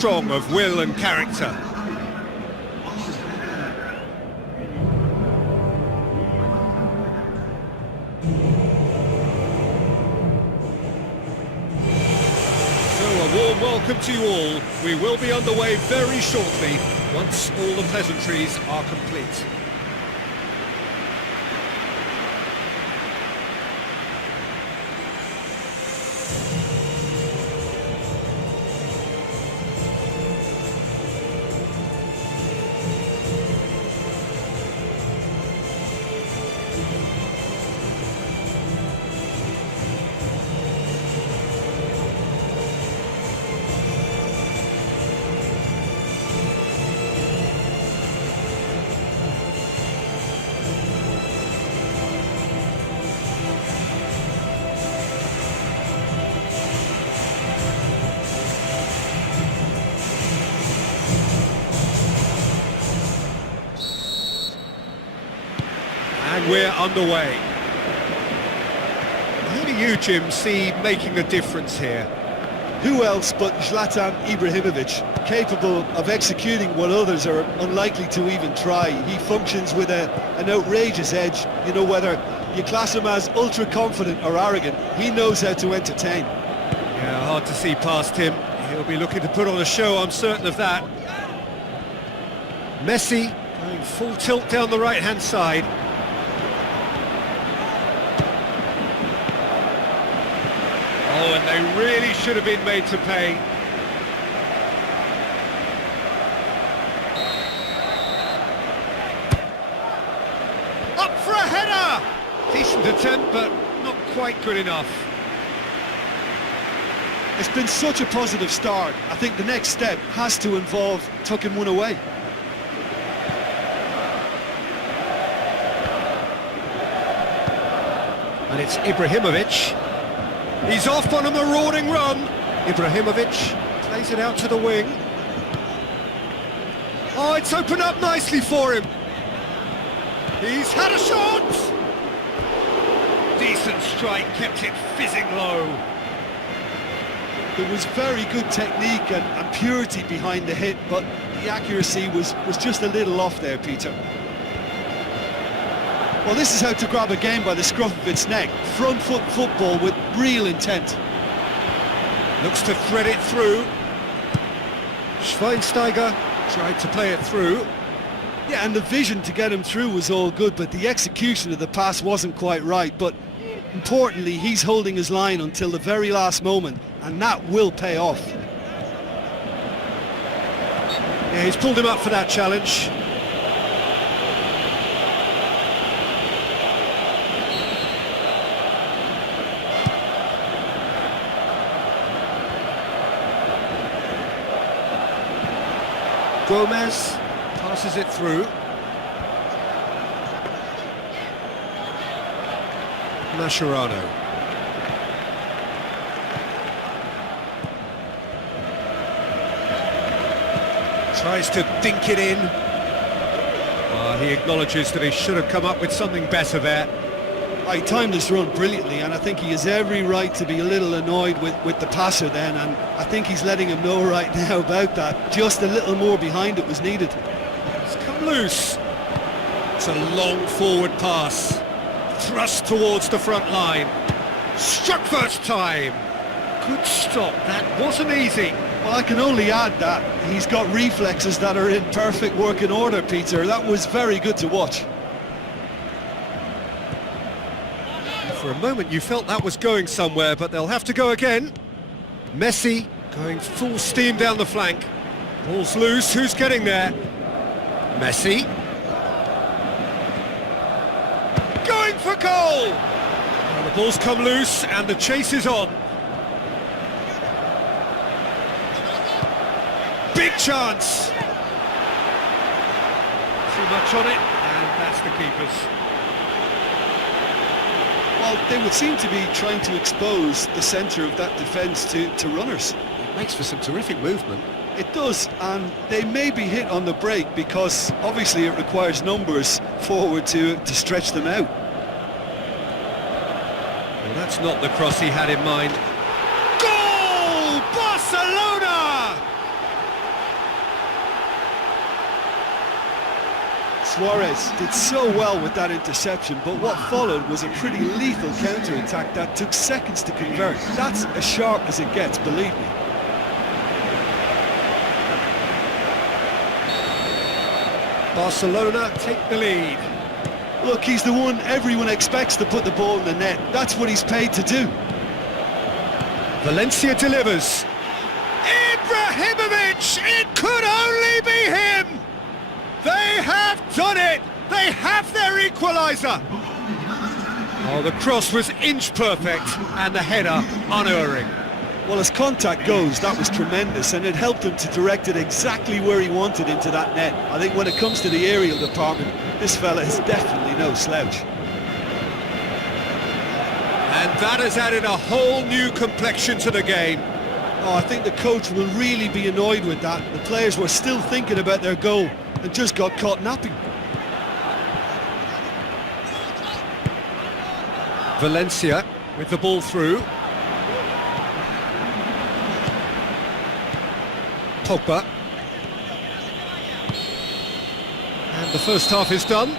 strong of will and character. So a warm welcome to you all. We will be underway very shortly, once all the pleasantries are complete. And we're underway. Who do you, Jim, see making a difference here? Who else but Zlatan Ibrahimovic, capable of executing what others are unlikely to even try. He functions with an outrageous edge. You know, whether you class him as ultra-confident or arrogant, he knows how to entertain. Yeah, hard to see past him. He'll be looking to put on a show, I'm certain of that. Messi going full tilt down the right-hand side. Oh, and they really should have been made to pay. Up for a header! Decent attempt, but not quite good enough. It's been such a positive start. I think the next step has to involve tucking one away. And it's Ibrahimovic. He's off on a marauding run. Ibrahimovic plays it out to the wing. Oh, it's opened up nicely for him. He's had a shot! Decent strike, kept it fizzing low. There was very good technique and purity behind the hit, but the accuracy was just a little off there, Peter. Well, this is how to grab a game by the scruff of its neck. Front foot football with real intent. Looks to thread it through. Schweinsteiger tried to play it through. Yeah, and the vision to get him through was all good, but the execution of the pass wasn't quite right. But importantly, he's holding his line until the very last moment, and that will pay off. Yeah, he's pulled him up for that challenge. Gomez passes it through. Mascherano. Tries to dink it in. He acknowledges that he should have come up with something better there. He timed his run brilliantly, and I think he has every right to be a little annoyed with the passer then, and I think he's letting him know right now about that. Just a little more behind it was needed. It's come loose. It's a long forward pass. Thrust towards the front line. Struck first time. Good stop, that wasn't easy. Well, I can only add that he's got reflexes that are in perfect working order, Peter. That was very good to watch. For a moment you felt that was going somewhere, but they'll have to go again. Messi going full steam down the flank. Ball's loose, who's getting there? Messi. Going for goal! Well, the ball's come loose and the chase is on. Big chance! Too much on it, and that's the keeper's. Well, they would seem to be trying to expose the centre of that defence to runners. It makes for some terrific movement. It does, and they may be hit on the break because obviously it requires numbers forward to stretch them out. Well, that's not the cross he had in mind. Goal! Barcelona! Suarez did so well with that interception, but what followed was a pretty lethal counter-attack that took seconds to convert. That's as sharp as it gets, believe me. Barcelona take the lead. Look, he's the one everyone expects to put the ball in the net. That's what he's paid to do. Valencia delivers. Ibrahimovic! It could only be him! They have done it! They have their equaliser! Oh, the cross was inch perfect and the header unerring. Well, as contact goes, that was tremendous, and it helped him to direct it exactly where he wanted into that net. I think when it comes to the aerial department, this fella is definitely no slouch. And that has added a whole new complexion to the game. Oh, I think the coach will really be annoyed with that. The players were still thinking about their goal and just got caught napping. Valencia with the ball through. Pogba. And the first half is done.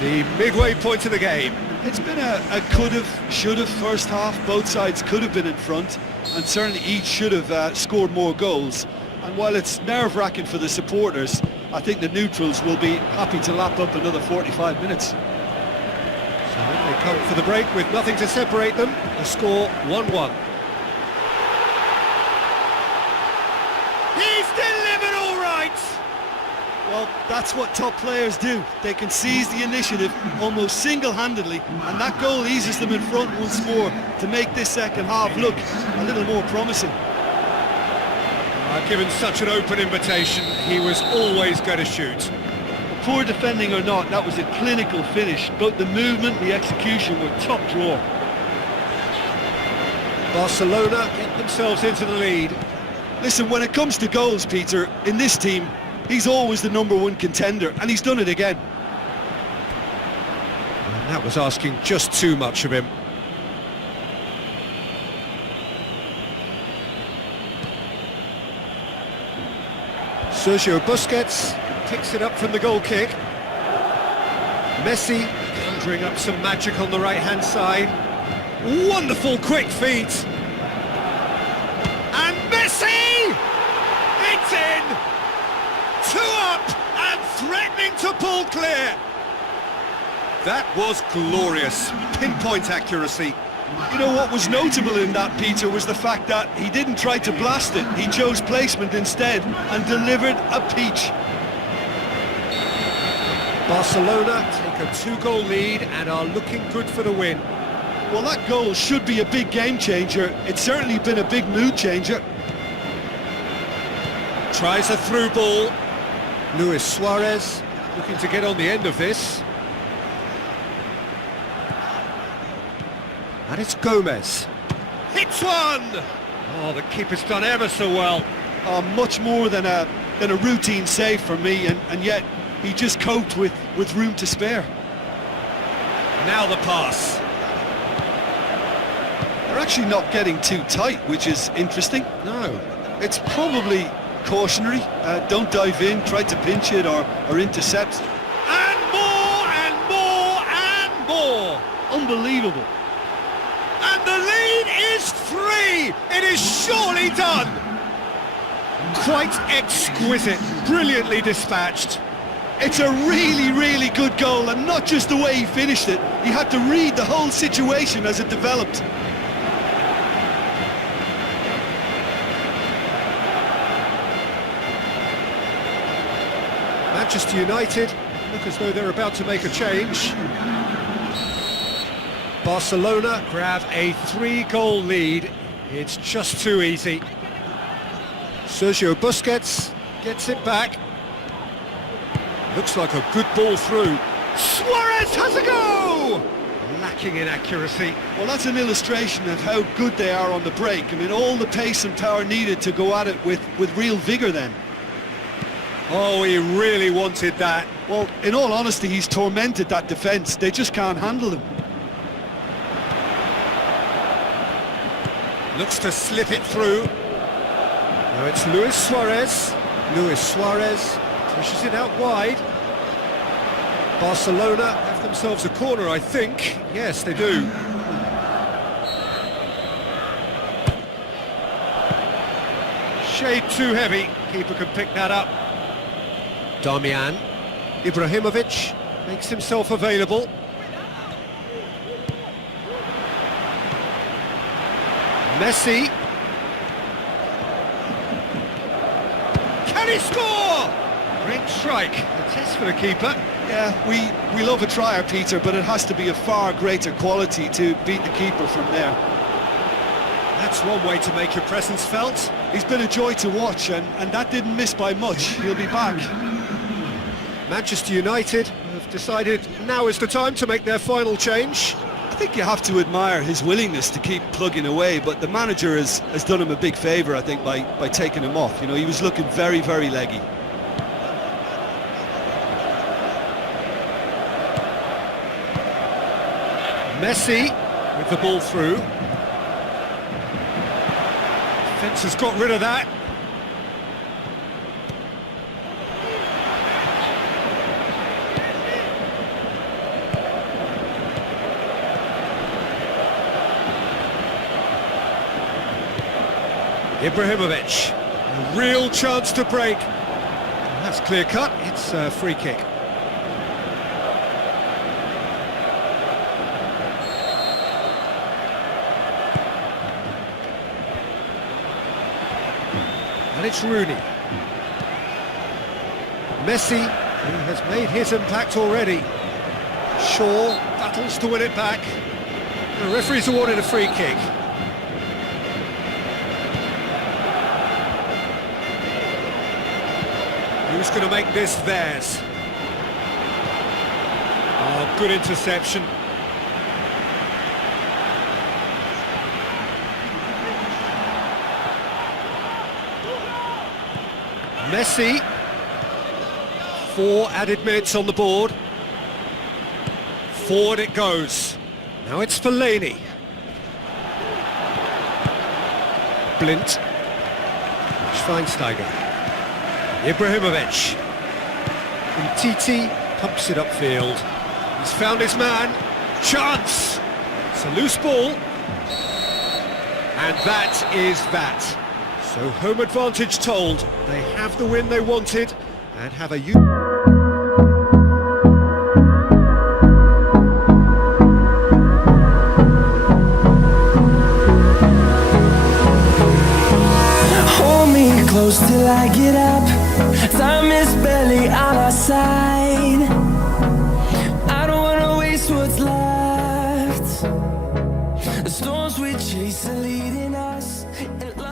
The midway point of the game. It's been a could've, should've first half. Both sides could have been in front, and certainly each should have scored more goals. And while it's nerve-wracking for the supporters, I think the neutrals will be happy to lap up another 45 minutes. So they come for the break with nothing to separate them. The score 1-1. He's delivered all right! Well, that's what top players do. They can seize the initiative almost single-handedly, and that goal eases them in front once more to make this second half look a little more promising. Given such an open invitation, he was always going to shoot. Poor defending or not, that was a clinical finish. Both the movement and the execution were top draw. Barcelona get themselves into the lead. Listen, when it comes to goals, Peter, in this team, he's always the #1 contender, and he's done it again. And that was asking just too much of him. Sergio Busquets picks it up from the goal kick. Messi conjuring up some magic on the right-hand side. Wonderful quick feet. And Messi! It's in! 2 up and threatening to pull clear. That was glorious. Pinpoint accuracy. You know what was notable in that, Peter, was the fact that he didn't try to blast it. He chose placement instead and delivered a peach. Barcelona take a 2-goal lead and are looking good for the win. Well, that goal should be a big game changer. It's certainly been a big mood changer. Tries a through ball. Luis Suarez looking to get on the end of this. And it's Gomez. Hits one! Oh, the keeper's done ever so well. Much more than a routine save for me, and yet he just coped with room to spare. Now the pass. They're actually not getting too tight, which is interesting. No. It's probably cautionary. Don't dive in, try to pinch it or intercept. And more and more and more! Unbelievable. And the lead is 3! It is surely done! Quite exquisite, brilliantly dispatched. It's a really, really good goal, and not just the way he finished it. He had to read the whole situation as it developed. Manchester United look as though they're about to make a change. Barcelona grab a 3-goal lead. It's just too easy. Sergio Busquets gets it back. Looks like a good ball through. Suarez has a go! Lacking in accuracy. Well, that's an illustration of how good they are on the break. I mean, all the pace and power needed to go at it with real vigour then. Oh, he really wanted that. Well, in all honesty, he's tormented that defence. They just can't handle him. Looks to slip it through. Now it's Luis Suarez. Luis Suarez pushes it out wide. Barcelona have themselves a corner, I think. Yes, they do. Shade too heavy. Keeper can pick that up. Damian. Ibrahimovic makes himself available. Messi. Can he score? Great strike. A test for the keeper. Yeah, we love a trier, Peter, but it has to be a far greater quality to beat the keeper from there. That's one way to make your presence felt. He's been a joy to watch, and that didn't miss by much. He'll be back. Manchester United have decided now is the time to make their final change. I think you have to admire his willingness to keep plugging away, but the manager has done him a big favour, I think, by taking him off. You know, he was looking very, very leggy. Messi with the ball through. Defence has got rid of that. Ibrahimovic, a real chance to break. That's clear cut, it's a free kick. And it's Rooney. Messi, who has made his impact already. Shaw battles to win it back. The referee's awarded a free kick. Who's going to make this theirs? Oh, good interception. Messi. 4 added minutes on the board. Forward it goes. Now it's Fellaini. Blint. Schweinsteiger. Ibrahimovic. Titi pumps it upfield. He's found his man. Chance! It's a loose ball. And that is that. So home advantage told. They have the win they wanted and have a... Hold me close till I get up. Time is barely on our side.